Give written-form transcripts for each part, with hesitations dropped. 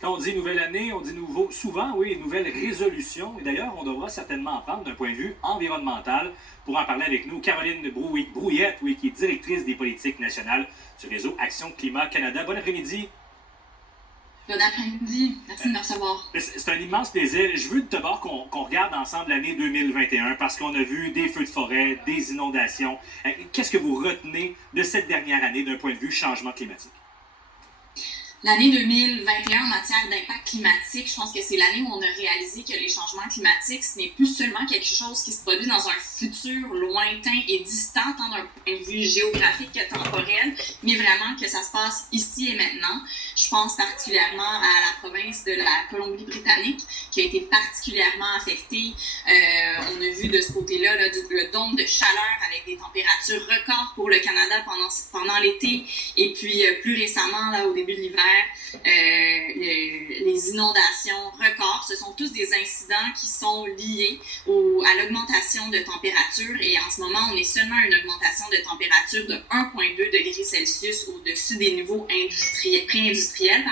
Quand on dit nouvelle année, on dit souvent, oui, nouvelle résolution. Et d'ailleurs, on devra certainement en prendre d'un point de vue environnemental. Pour en parler avec nous, Caroline Brouillette, oui, qui est directrice des politiques nationales du réseau Action Climat Canada. Bon après-midi. Bon après-midi. Merci de me recevoir. C'est un immense plaisir. Je veux d'abord qu'on regarde ensemble l'année 2021 parce qu'on a vu des feux de forêt, des inondations. Qu'est-ce que vous retenez de cette dernière année d'un point de vue changement climatique? L'année 2021 en matière d'impact climatique, je pense que c'est l'année où on a réalisé que les changements climatiques, ce n'est plus seulement quelque chose qui se produit dans un futur lointain et distant, tant d'un point de vue géographique que temporel, mais vraiment que ça se passe ici et maintenant. Je pense particulièrement à la province de la Colombie-Britannique, qui a été particulièrement affectée. On a vu de ce côté-là le dôme de chaleur avec des températures records pour le Canada pendant l'été, et puis plus récemment, là, au début de l'hiver, les inondations records. Ce sont tous des incidents qui sont liés à l'augmentation de température, et en ce moment, on est seulement à une augmentation de température de 1,2 degrés Celsius au-dessus des niveaux pré-industriels.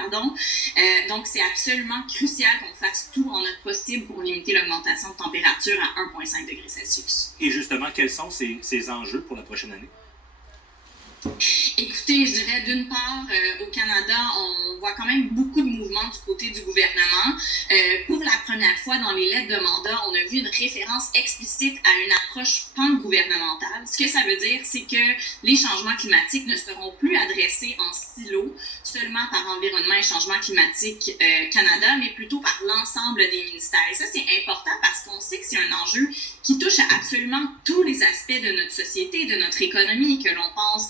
Donc, c'est absolument crucial qu'on fasse tout en notre possible pour limiter l'augmentation de température à 1,5 degrés Celsius. Et justement, quels sont ces enjeux pour la prochaine année? Écoutez, je dirais d'une part, au Canada, on voit quand même beaucoup de mouvements du côté du gouvernement. Pour la première fois dans les lettres de mandat, on a vu une référence explicite à une approche pan-gouvernementale. Ce que ça veut dire, c'est que les changements climatiques ne seront plus adressés en silo, seulement par Environnement et Changement climatique Canada, mais plutôt par l'ensemble des ministères. Et ça, c'est important parce qu'on sait que c'est un enjeu qui touche à absolument tous les aspects de notre société, de notre économie, que l'on pense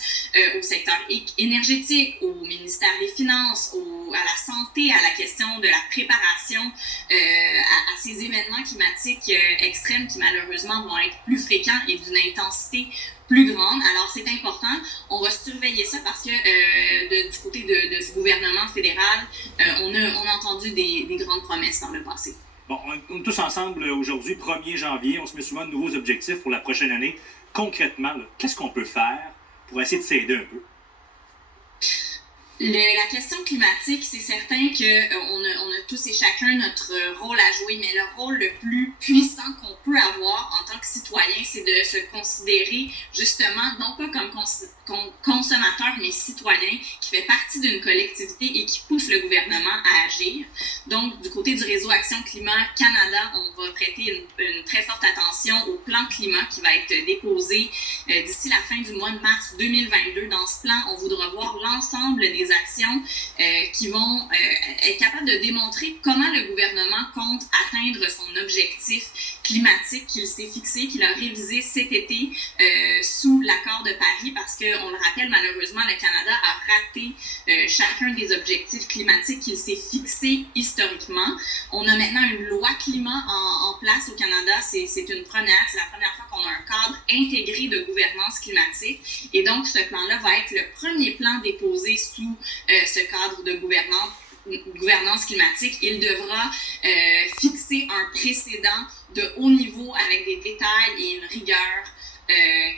au secteur énergétique, au ministère des Finances, à la santé, à la question de la préparation à ces événements climatiques extrêmes qui malheureusement vont être plus fréquents et d'une intensité plus grande. Alors c'est important, on va surveiller ça parce que du côté de ce gouvernement fédéral, on a entendu des grandes promesses dans le passé. Bon, on est tous ensemble aujourd'hui, 1er janvier, on se met souvent de nouveaux objectifs pour la prochaine année. Concrètement, qu'est-ce qu'on peut faire pour essayer de s'aider un peu? La question climatique, c'est certain qu'on a tous et chacun notre rôle à jouer, mais le rôle le plus puissant qu'on peut avoir en tant que citoyen, c'est de se considérer justement, non pas comme consommateur, mais citoyen, qui fait partie d'une collectivité et qui pousse le gouvernement à agir. Donc, du côté du réseau Action Climat Canada, on va prêter une très forte attention au plan climat qui va être déposé d'ici la fin du mois de mars 2022. Dans ce plan, on voudra voir l'ensemble des actions qui vont être capables de démontrer comment le gouvernement compte atteindre son objectif climatique qu'il s'est fixé, qu'il a révisé cet été sous l'accord de Paris, parce qu'on le rappelle, malheureusement, le Canada a raté chacun des objectifs climatiques qu'il s'est fixés historiquement. On a maintenant une loi climat en place au Canada. C'est une première. C'est la première fois qu'on a un cadre intégré de gouvernance climatique. Et donc, ce plan-là va être le premier plan déposé sous ce cadre de gouvernance climatique. Il devra fixer un précédent de haut niveau avec des détails et une rigueur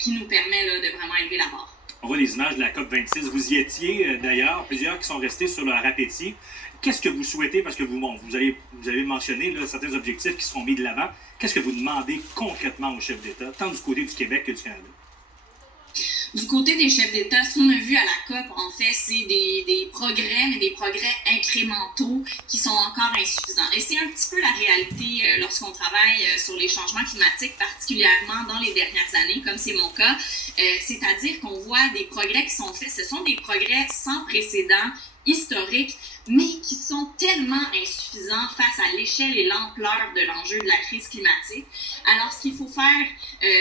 qui nous permet là, de vraiment élever la barre. On voit les images de la COP26. Vous y étiez d'ailleurs, plusieurs qui sont restés sur leur appétit. Qu'est-ce que vous souhaitez? Parce que vous avez mentionné là, certains objectifs qui seront mis de l'avant. Qu'est-ce que vous demandez concrètement aux chefs d'État, tant du côté du Québec que du Canada? Du côté des chefs d'État, ce qu'on a vu à la COP, en fait, c'est des progrès, mais des progrès incrémentaux qui sont encore insuffisants. Et c'est un petit peu la réalité lorsqu'on travaille sur les changements climatiques, particulièrement dans les dernières années, comme c'est mon cas. C'est-à-dire qu'on voit des progrès qui sont faits. Ce sont des progrès sans précédent, historiques, mais qui sont tellement insuffisants face à l'échelle et l'ampleur de l'enjeu de la crise climatique. Alors, ce qu'il faut faire,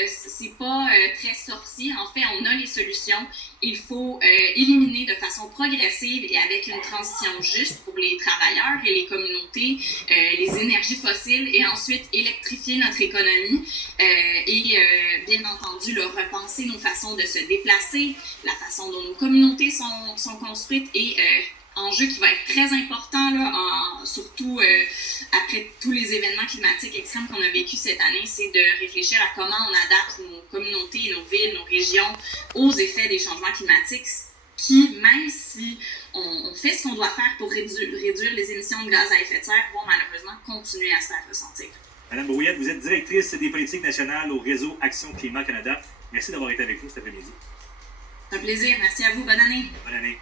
c'est pas très sorcier. En fait, on a les solutions. Il faut éliminer de façon progressive et avec une transition juste pour les travailleurs et les communautés, les énergies fossiles, et ensuite électrifier notre économie et bien entendu repenser nos façons de se déplacer, la façon dont nos communautés sont construites, et enjeu qui va être très important, là, surtout après tous les événements climatiques extrêmes qu'on a vécu cette année, c'est de réfléchir à comment on adapte nos communautés, nos villes, nos régions aux effets des changements climatiques, qui, même si on fait ce qu'on doit faire pour réduire les émissions de gaz à effet de serre, vont malheureusement continuer à se faire ressentir. Madame Brouillette, vous êtes directrice des politiques nationales au réseau Action Climat Canada. Merci d'avoir été avec nous cet après-midi. C'est un plaisir. Merci à vous. Bonne année. Bonne année.